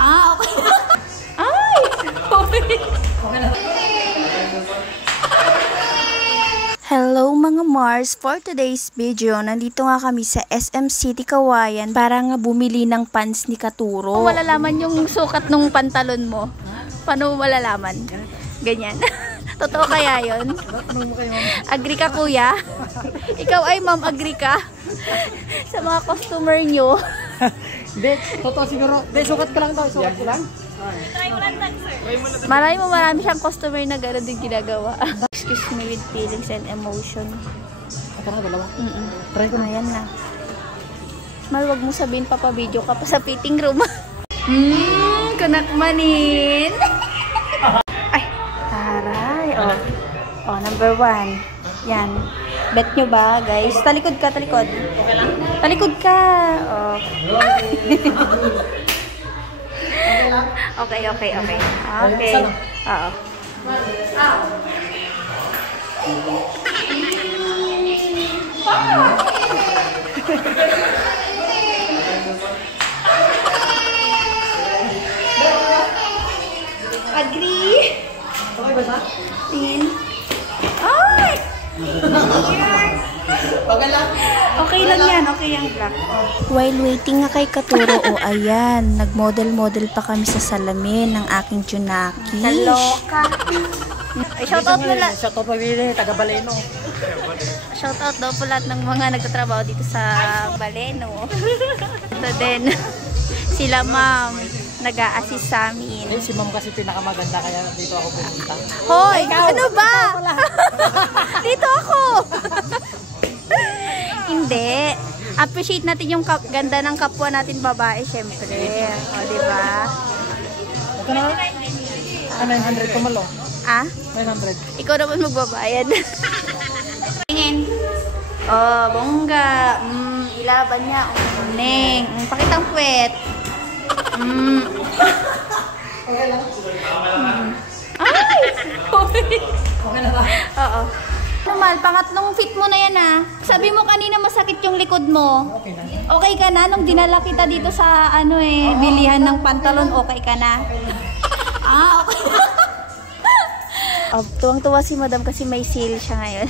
Ah, okay. Ay! Hello mga Mars! For today's video, nandito nga kami sa SM City Kawayan para nga bumili ng pants ni Katuro. Kung malalaman yung sukat ng pantalon mo, paano mo malalaman? Ganyan. Totoo kaya yun? Agree ka kuya? Ikaw ay ma'am, agree ka? Sa mga customer nyo. Hindi, totoo siguro. Hindi, sukat ka lang daw. Sukat ko lang. Try mo lang sir. Marami siyang customer na gano'n din ginagawa. Excuse me with feelings and emotion. Ito na, dalawa. Try ko na. Ayan na. Mal, wag mo sabihin papabideo ka pa sa fitting room. Kunakmanin. Ay, taray. Oh, number 1. Yan. Bet nyo ba, guys? Talikod ka, talikod. Okay lang? Talikod ka. Oh. Okay. Okay. Oo. Agree? Okay ba sa? Tingin. Ay! Okay lang yan. Okay yung black. While waiting nga kay Katuro, ayan, nag-model-model pa kami sa salamin ng aking Junaki. Kaloka. Ay, shoutout mo lahat. Shoutout pabili, taga Baleno. Shoutout daw po lahat ng mga nagtatrabaho dito sa Baleno. Ito din. Sila ma'am, nag-a-assist sa amin. Si ma'am kasi pinakamaganda kaya dito ako pumunta. Hoy! Ano ba? Dito ako! Hindi. Appreciate natin yung ganda ng kapwa natin babae, syempre. O, diba? Ito na? 900 kumalo. Ah? 900. Ikaw naman magbabayad. Tingin. Oh, bongga. Ilaban niya. Neng. Pakitang puwet. Okay lang? Ay! Okay na ba? Oo. Normal, pangatlong fit mo na yan ah. Sabi mo kanina masakit yung likod mo. Okay na. Okay ka na? Nung dinala kita dito sa bilihan ng pantalon, okay ka na? Ah, okay. Tuwang-tuwa si madam kasi may sale siya ngayon.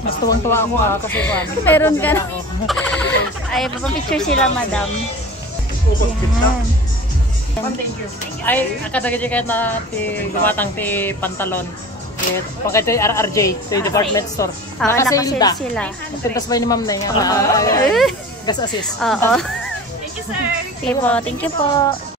Mas tuwang-tuwa ako kasi meron ka na. Ay, papapicture sila madam. Yan. Thank you. Ay, akasagay kahit na gumatang ti pantalon. Pagka ito yung RRJ, ito yung department store. Nakasale sila. Matuntas ba yung ma'am na yung gas assist? Oo. Thank you sir. Thank you po.